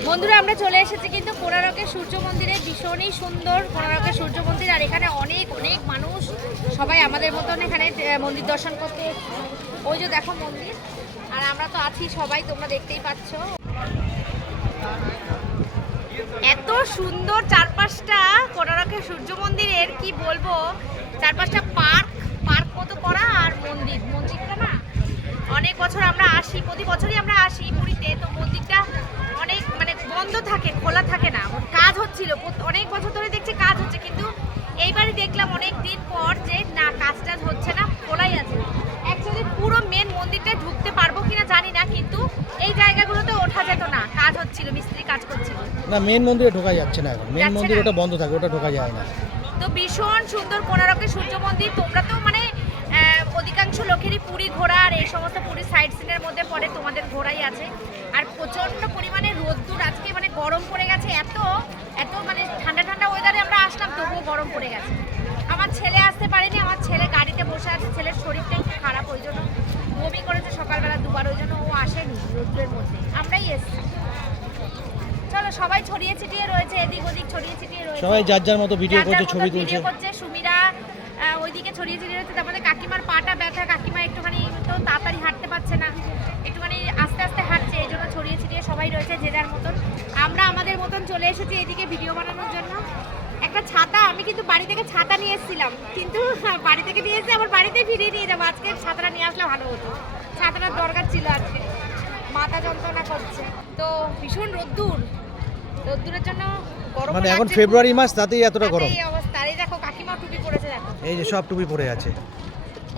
বন্ধুরা, আমরা চলে এসেছি কিন্তু কোনারকের সূর্য মন্দিরে। ভীষণই সুন্দর কোনারকের সূর্য মন্দির, আর এখানে অনেক অনেক মানুষ সবাই আমাদের মতন এখানে মন্দির দর্শন করতে। ওই যে দেখো মন্দির, আর আমরা তো আছি সবাই, তোমরা দেখতেই পাচ্ছ। এত সুন্দর চারপাশটা কোনারকের সূর্য মন্দিরের, কি বলব? চারপাশটা পার্ক পার্ক মতো করা আর মন্দির, মন্দিরটা না বছর আমরা আসি প্রতি বছরই আমরা আসি পুরীতে। তো মন্দিরটা অনেক মানে বন্ধ থাকে খোলা থাকে না। কাজ হচ্ছিল অনেক বছর ধরে দেখছি কাজ হচ্ছে কিন্তু এইবারই দেখলাম অনেক দিন পর যে না কাজ টাজ হচ্ছে না খোলাই আছে। অ্যাকচুয়ালি পুরো মেন মন্দিরটায় ঢুকতে পারব কিনা জানি না কিন্তু এই জায়গাগুলোতে ওঠা যেত না কাজ হচ্ছিল মিস্ত্রি কাজ করছিল। না মেন মন্দিরে ঢোকা যাচ্ছে না এখন। মেন মন্দির ওটা বন্ধ থাকে ওটা ঢোকা যায় না। তো ভীষণ সুন্দর কোনারকের সূর্য মন্দির তোমরা তো মানে অধিকাংশ লোকেরই পুরী ঘোরা আর এই সমস্ত পুরী সাইড সিনের মধ্যে পড়ে তোমাদের ঘোরাই আছে। আর প্রচণ্ড পরিমাণে রোদ্দুর আজকে মানে গরম পড়ে গেছে এত এত মানে ঠান্ডা ঠান্ডা ওয়েদারে আমরা আসলাম তবুও গরম পড়ে গেছে। আমার ছেলে আসতে পারেনি আমার ছেলে গাড়িতে বসে আছে ছেলের শরীরটা একটু খারাপ ওই জন্য বমি করেছে সকালবেলা দুবার ওই জন্য ও আসেনি রোদ্রের মধ্যে। আমরাই এসছি। চলো সবাই ছড়িয়ে ছিটিয়ে রয়েছে এদিক ওদিক ছড়িয়ে ছিটিয়ে রয়েছে। সবাই যার যার মতো ভিডিও করছে ছবি তুলছে। ভিডিও করছে সুমিরা ওইদিকে ছড়িয়ে ছিটিয়ে রয়েছে তারপরে কাকিমার পাটা ব্যথা কাকিমা একটুখানি তো তাড়াতাড়ি হাঁটতে পারছে না একটুখানি আস্তে আস্তে হাঁটছে এই জন্য ছড়িয়ে ছিটিয়ে সবাই রয়েছে যে যার মতন। আমরা আমাদের মতন চলে এসেছি এদিকে ভিডিও বানানোর জন্য। একটা ছাতা আমি কিন্তু বাড়ি থেকে ছাতা নিয়ে এসেছিলাম কিন্তু বাড়ি থেকে নিয়ে এসে আমার বাড়িতে ফিরিয়ে নিয়ে যাব। আজকে ছাতাটা নিয়ে আসলে ভালো হতো। ছাতাটার দরকার ছিল আজকে। মাথা যন্ত্রণা করছে। তো ভীষণ রোদ্দুর। রোদ্দুরের জন্য গরম মানে এখন ফেব্রুয়ারি মাস তাতেই এতটা গরম। এই দেখো কাকিমা টুপি পরেছে দেখো। এই যে সব টুপি পরে আছে।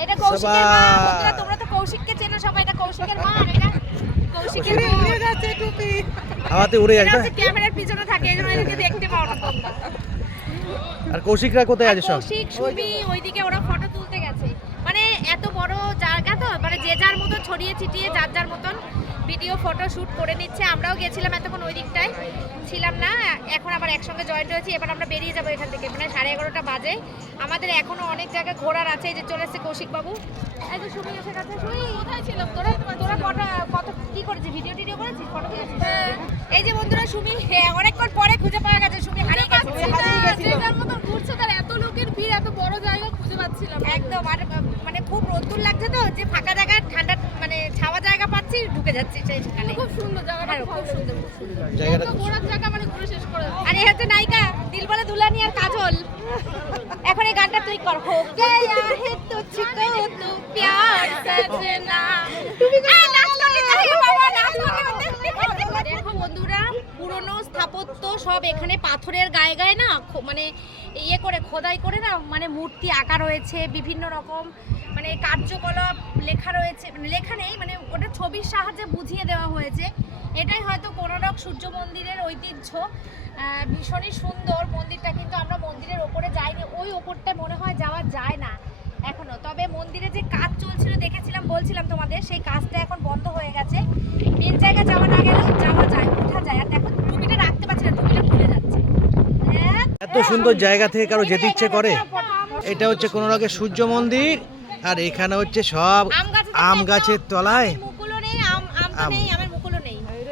এটা কৌশিকের মা। বন্ধুরা তোমরা তো কৌশিককে চেনো সবাই এটা কৌশিকের মা আর এটা কৌশিকের উড়ে যাচ্ছে টুপি। হাওয়াতে উড়ে যাচ্ছে। ক্যামেরার পিছনে থাকে এজন্য এটাকে দেখতে পাও না তোমরা। আর কৌশিকরা কোথায় আছে সব? কৌশিক সুমি ওইদিকে ওরা ফটো তুলতে গেছে। মানে এত বড় জায়গা তো মানে যে যার মতো ছড়িয়ে ছিটিয়ে যার যার মতন ভিডিও ফটো শুট করে নিচ্ছে। আমরাও গেছিলাম এতক্ষণ ওই দিকটায়। ছিলাম না এখন আবার একসঙ্গে জয়েন্ট হয়েছি এবার আমরা বেরিয়ে যাব এখান থেকে। মানে সাড়ে এগারোটা বাজে। আমাদের এখনও অনেক জায়গা ঘোরার আছে এই যে চলে এসছে কৌশিক বাবু এই যে সুমি এসে গেছে। সুমি কোথায় ছিল? তোরা তোরা কটা কত কি করেছিস? ভিডিও টিডিও করেছিস? ফটো তুলেছিস? এই যে বন্ধুরা সুমি হ্যাঁ, অনেকক্ষণ পরে খুঁজে পাওয়া গেছে সুমি হারিয়ে গেছে যে যার মতন ঘুরছে তার এত লোকের ভিড় এত বড় জায়গা খুঁজে পাচ্ছিলাম না। একদম আর মানে খুব রোদ্দুর লাগছে তো যে ফাঁকা জায়গা ঠান্ডা মানে ছাওয়া জায়গা পাচ্ছি ঢুকে যাচ্ছি সেখানে খুব সুন্দর জায়গাটা হ্যাঁ, খুব সুন্দর খুব সুন্দর জায়গাটা এত খুব ঘোরার জায়গা মানে ঘুরে শেষ করে দাও। আর এই হচ্ছে নায়িকা দিলবালা দুলানি আর কাজল। এখন এই গানটা তুই কর। হো গয়া হে তুঝকো তু প্যার সজনা। তুমি নাচ করলে চাহিয়ে বাবা নাচ করলে দেখো বন্ধুরা পুরনো স্থাপত্য সব এখানে পাথরের গায়ে গায়ে না মানে ইয়ে করে, খোদাই করে না মানে মূর্তি আঁকা রয়েছে, বিভিন্ন রকম মানে কার্যকলাপ লেখা রয়েছে মানে লেখা নেই মানে ওটা ছবির সাহায্যে বুঝিয়ে দেওয়া হয়েছে। এটাই হয়তো কোনারক সূর্য মন্দিরের ঐতিহ্য। ভীষণই সুন্দর মন্দিরটা, কিন্তু আমরা মন্দিরের ওপরে যাইনি, ওই ওপরটা মনে হয় যাওয়া যায় না এখনও তবে মন্দিরে যে কাজ চলছিল, দেখেছিলাম, বলছিলাম তোমাদের, সেই কাজটা এখন বন্ধ হয়ে গেছে। মেন জায়গা যাওয়া না গেলেও যাওয়া যায় ওঠা যায় আর দেখো টুপিটা রাখতে পারছি না টুপিটা খুলে যাচ্ছে হ্যাঁ এত সুন্দর জায়গা থেকে কারও যেতে ইচ্ছে করে? এটা হচ্ছে কোনো রকমের সূর্য মন্দির আর এখানে হচ্ছে সব আম গাছের তলায়। আম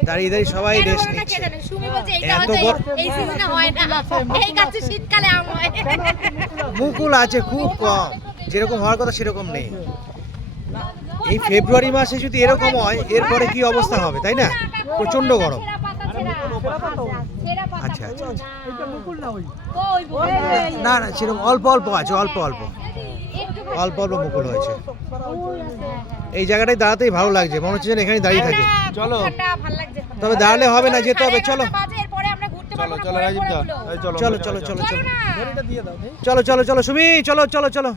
দাঁড়িয়ে দাঁড়িয়ে সবাই রেস্ট নিচ্ছে। এত বড়- মুকুল আছে খুব কম। যেরকম হওয়ার কথা সেরকম নেই। এই ফেব্রুয়ারি মাসে যদি এরকম হয় এরপরে কি অবস্থা হবে তাই না? প্রচণ্ড গরম। পাতা আচ্ছা, আচ্ছা। না। না সেরকম অল্প অল্প আছে অল্প অল্প। অল্প অল্প মুকুল হয়েছে। এই জায়গাটায় দাঁড়াতেই ভালো লাগছে মনে হচ্ছে যেন এখানেই দাঁড়িয়ে থাকি। চলো। ঠান্ডা, ভালো লাগছে। তবে দাঁড়ালে হবে না, যেতে হবে, চলো। না, চলো রাজীব দা চলো চলো চলো চলো। চলো চলো। চলো চলো চলো সুমি চলো চলো চলো।